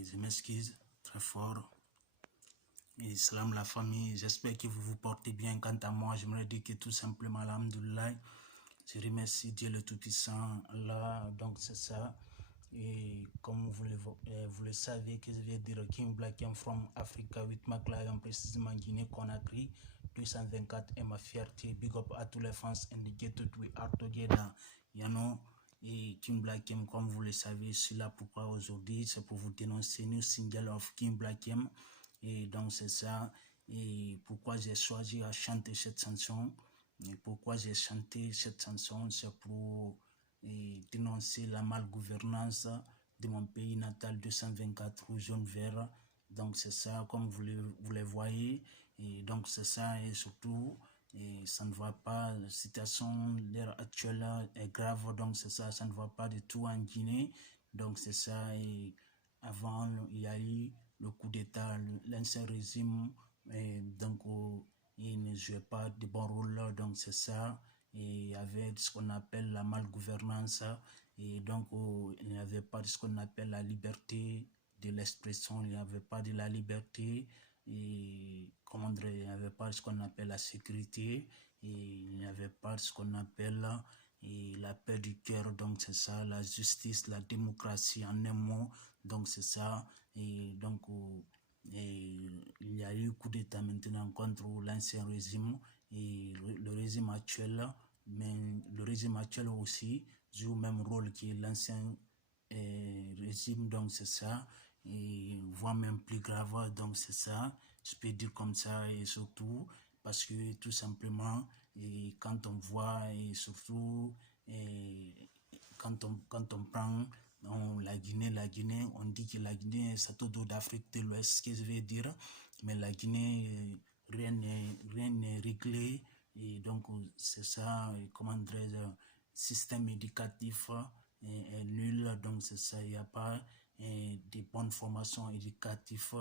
et je m'excuse très fort. Et salam la famille, j'espère que vous vous portez bien. Quant à moi, j'aimerais dire que tout simplement, alhamdoulilah, je remercie Dieu le Tout-Puissant, Allah, donc c'est ça. Et comme vous le savez, que je vais dire, King Black am from Africa with McLaren, précisément Guinée-Conakry, 224 est ma fierté. Big up à tous les fans indicated we are together. You know, et King Black M, comme vous le savez, je suis là pourquoi aujourd'hui, c'est pour vous dénoncer new single of King Black M. Et donc c'est ça. Et pourquoi j'ai choisi à chanter cette chanson. Et pourquoi j'ai chanté cette chanson, c'est pour dénoncer la malgouvernance de mon pays natal 224 ou jaune vert. Donc c'est ça, comme vous le voyez. Et donc c'est ça, et surtout, et ça ne va pas, la situation, l'ère actuelle est grave, donc c'est ça, ça ne va pas du tout en Guinée. Donc c'est ça, et avant, il y a eu le coup d'État, l'ancien régime, et donc il ne jouait pas de bon rôle, donc c'est ça. Et il y avait ce qu'on appelle la malgouvernance, et donc il n'y avait pas de ce qu'on appelle la liberté de l'expression, il n'y avait pas de la liberté, et comment dire, il n'y avait pas ce qu'on appelle la sécurité, et il n'y avait pas ce qu'on appelle et la paix du cœur, donc c'est ça, la justice, la démocratie en un mot, donc c'est ça. Et donc et il y a eu coup d'État maintenant contre l'ancien régime et le régime actuel, mais le régime actuel aussi joue le même rôle que l'ancien régime, donc c'est ça, et voire même plus grave, donc c'est ça, je peux dire comme ça, et surtout parce que tout simplement, et quand on voit, et surtout, et quand on prend la Guinée, on dit que la Guinée est château d'eau d'Afrique de l'Ouest, ce que je vais dire, mais la Guinée, rien n'est réglé, et donc c'est ça, comment dirais-je, système éducatif est nul, donc c'est ça, il n'y a pas de bonnes formations éducatives,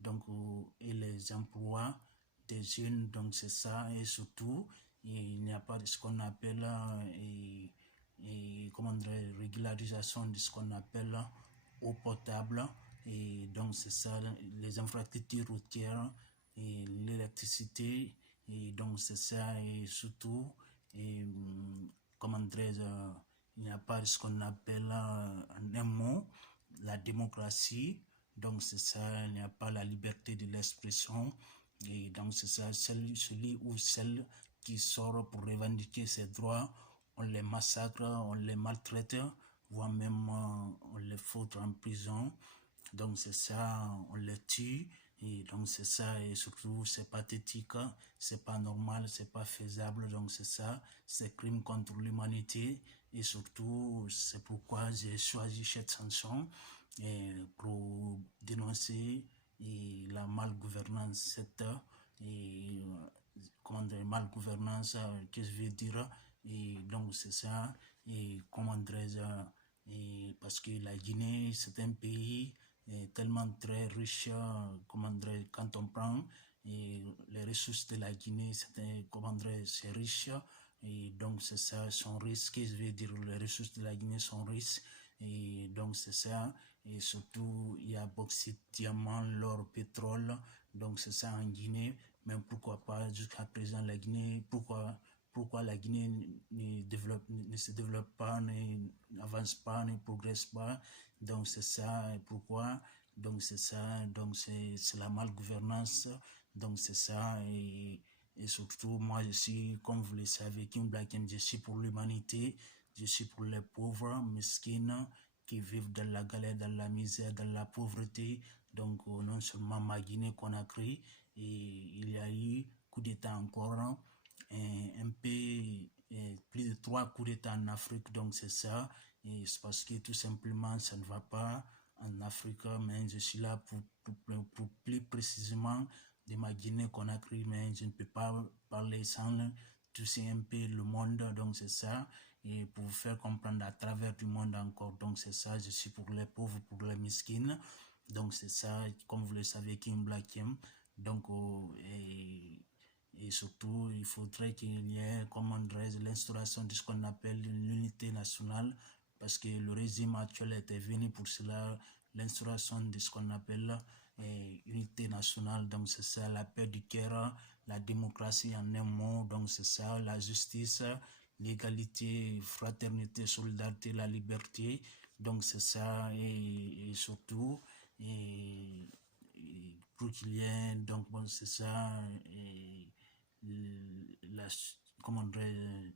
donc et les emplois des jeunes, donc c'est ça, et surtout, il n'y a pas de ce qu'on appelle comment dire, régularisation de ce qu'on appelle eau potable, et donc c'est ça, les infrastructures routières et l'électricité, et donc c'est ça, et surtout, et comment dirais-je, il n'y a pas ce qu'on appelle en un mot la démocratie, donc c'est ça, il n'y a pas la liberté de l'expression, et donc c'est ça, celui ou celle qui sort pour revendiquer ses droits, on les massacre, on les maltraite, voire même on les fout en prison, donc c'est ça, on les tue, et donc c'est ça, et surtout c'est pathétique, c'est pas normal, c'est pas faisable, donc c'est ça, c'est crime contre l'humanité, et surtout c'est pourquoi j'ai choisi cette chanson pour dénoncer la malgouvernance, cette comment dire, malgouvernance que je veux dire, et donc c'est ça, et comment dirais-je, parce que la Guinée c'est un pays tellement très riche, comment dire, quand on prend les ressources de la Guinée, comment dire, c'est riche, et donc c'est ça, son risque, je veux dire, les ressources de la Guinée sont riches, et donc c'est ça, et surtout il y a bauxite, diamant, l'or, pétrole, donc c'est ça en Guinée, mais pourquoi pas jusqu'à présent la Guinée, pourquoi la Guinée ne se développe pas, n'avance pas, ne progresse pas, donc c'est ça, pourquoi, donc c'est ça, donc c'est la malgouvernance, donc c'est ça, et surtout moi je suis, comme vous le savez, King Black M, je suis pour l'humanité, je suis pour les pauvres, mesquines, qui vivent dans la galère, dans la misère, dans la pauvreté, donc non seulement ma Guinée-Conakry, et il y a eu coup d'État encore, un peu plus de 3 coups d'État en Afrique, donc c'est ça, et c'est parce que tout simplement ça ne va pas en Afrique, mais je suis là pour plus précisément de ma Guinée-Conakry, mais je ne peux pas parler sans toucher un peu le monde, donc c'est ça, et pour vous faire comprendre à travers du monde encore, donc c'est ça, je suis pour les pauvres, pour les mesquines, donc c'est ça, comme vous le savez, King Black M, donc et surtout il faudrait qu'il y ait, comment dirais-je, l'instauration de ce qu'on appelle l'unité nationale, parce que le régime actuel était venu pour cela, l'instauration de ce qu'on appelle unité nationale, donc c'est ça, la paix du cœur, la démocratie en un mot, donc c'est ça, la justice, l'égalité, fraternité, solidarité, la liberté, donc c'est ça, et surtout, pour qu'il y ait, donc bon, c'est ça, comment dire,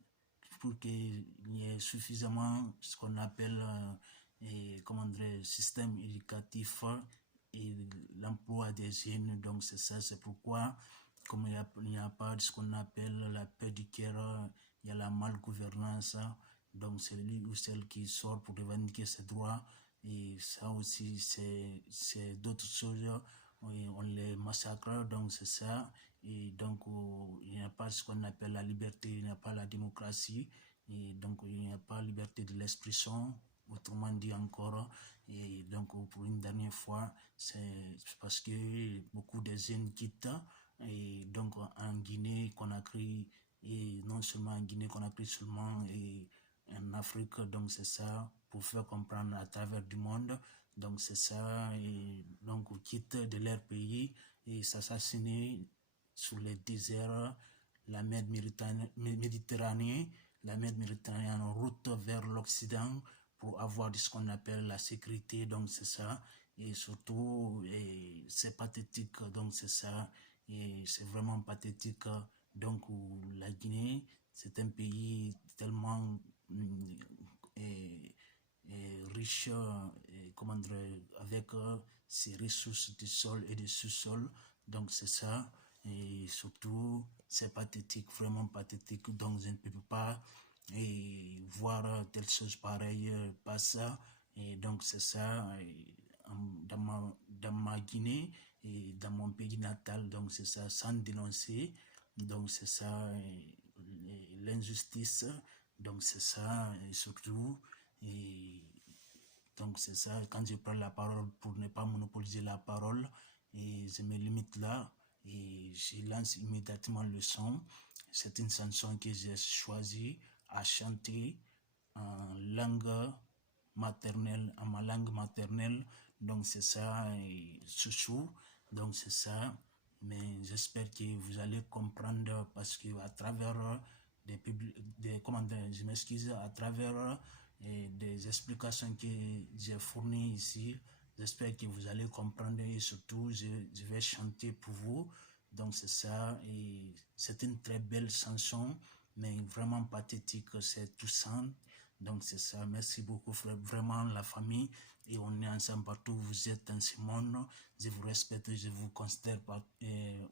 pour qu'il y ait suffisamment ce qu'on appelle comment dire, système éducatif et l'emploi des jeunes. Donc c'est ça, c'est pourquoi comme il n'y a pas ce qu'on appelle la paix du cœur, il y a la malgouvernance. Donc c'est lui ou celle qui sort pour revendiquer ses droits. Et ça aussi, c'est d'autres choses. On les massacre, donc c'est ça. Et donc il n'y a pas ce qu'on appelle la liberté, il n'y a pas la démocratie. Et donc il n'y a pas liberté de l'expression, autrement dit encore. Et donc pour une dernière fois, c'est parce que beaucoup de jeunes quittent. Et donc en Guinée Conakry, et non seulement en Guinée Conakry seulement, et en Afrique, donc c'est ça, pour faire comprendre à travers du monde, donc c'est ça, et donc quittent de leur pays et s'assassiner sur les déserts, la mer Méditerranée, en route vers l'Occident pour avoir ce qu'on appelle la sécurité, donc c'est ça, et surtout, c'est pathétique, donc c'est ça, et c'est vraiment pathétique, donc la Guinée, c'est un pays tellement riche, comment dire, avec ses ressources du sol et du sous-sol, donc c'est ça, et surtout c'est pathétique, vraiment pathétique, donc je ne peux pas voir telle chose pareille passer, et donc c'est ça, dans ma Guinée et dans mon pays natal, donc c'est ça, sans dénoncer, donc c'est ça, l'injustice, donc c'est ça, et surtout, et donc c'est ça, quand je prends la parole pour ne pas monopoliser la parole, et je me limite là, et je lance immédiatement le son. C'est une chanson que j'ai choisi à chanter en langue maternelle, en ma langue maternelle, donc c'est ça, chouchou, donc c'est ça, mais j'espère que vous allez comprendre parce que à travers je m'excuse, à travers des explications que j'ai fournies ici, j'espère que vous allez comprendre et surtout je vais chanter pour vous, donc c'est ça, et c'est une très belle chanson, mais vraiment pathétique, c'est touchant. Donc c'est ça, merci beaucoup frère, vraiment la famille, et on est ensemble partout où vous êtes dans ce monde, je vous respecte, je vous considère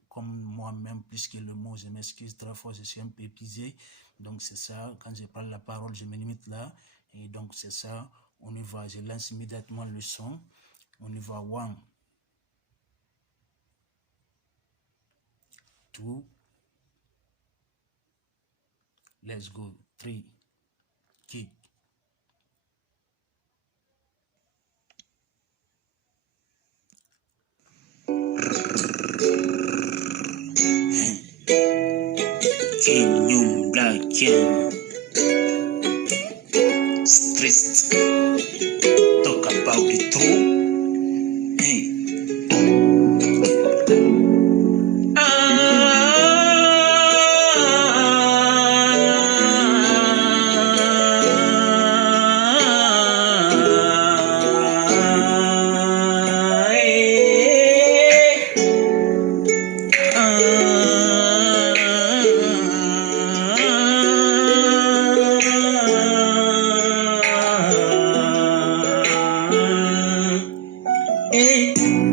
comme moi-même, puisque le mot, je m'excuse très fort, je suis un peu épuisé, donc c'est ça, quand je parle la parole, je me limite là, et donc c'est ça, on y va, je lance immédiatement le son, on y va, 1, 2, let's go, 3, kick. Kenyum Black Stressed, talk about the truth.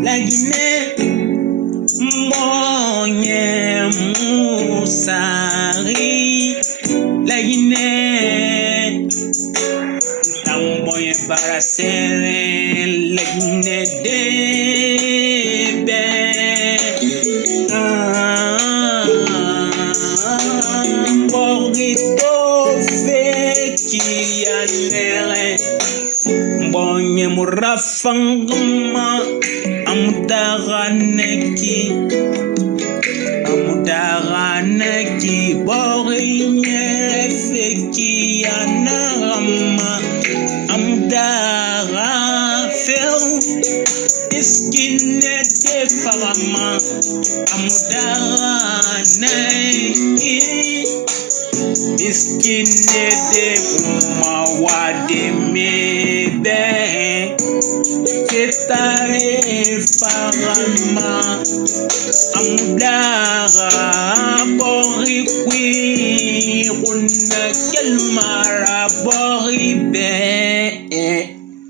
La Guinée, Mbonye Moussari, la Guinée, Tambonye Baracere, la Guinée Débé, Borito Fekianere, Mbonye Mourafangma. Amudaraneki borinyere feki anarama amudara fer miskine de farama amudane miskine de umawade mebe ketare farama amudara borikwi una kelmara boribe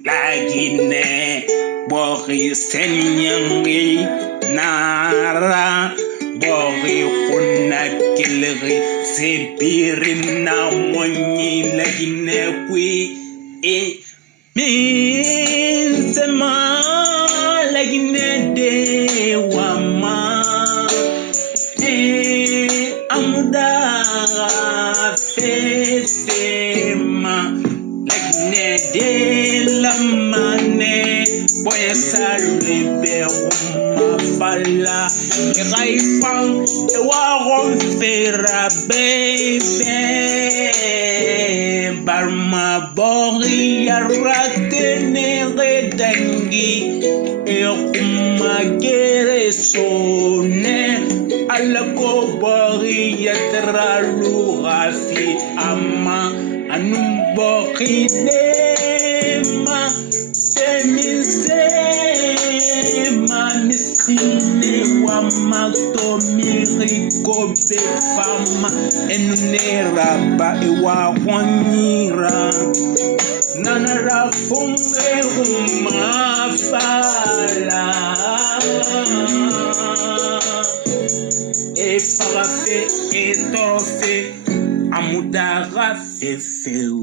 la Guinée bori senyangi nara bori una kelri sepirina moni la Guinée kui e minsema la Guinée de wama amudara fefema la Guinée de la mane boy salve beruma fala raifan e waron fera bebe barma bori yaratene redangi e kuma gere sone alako bori yatralu rafi ama anumbori nema semisema miskine wa matomiri kobe fama enunera ba ewa wanyira nanara funge umafala e farafe e torfe amudara fefeu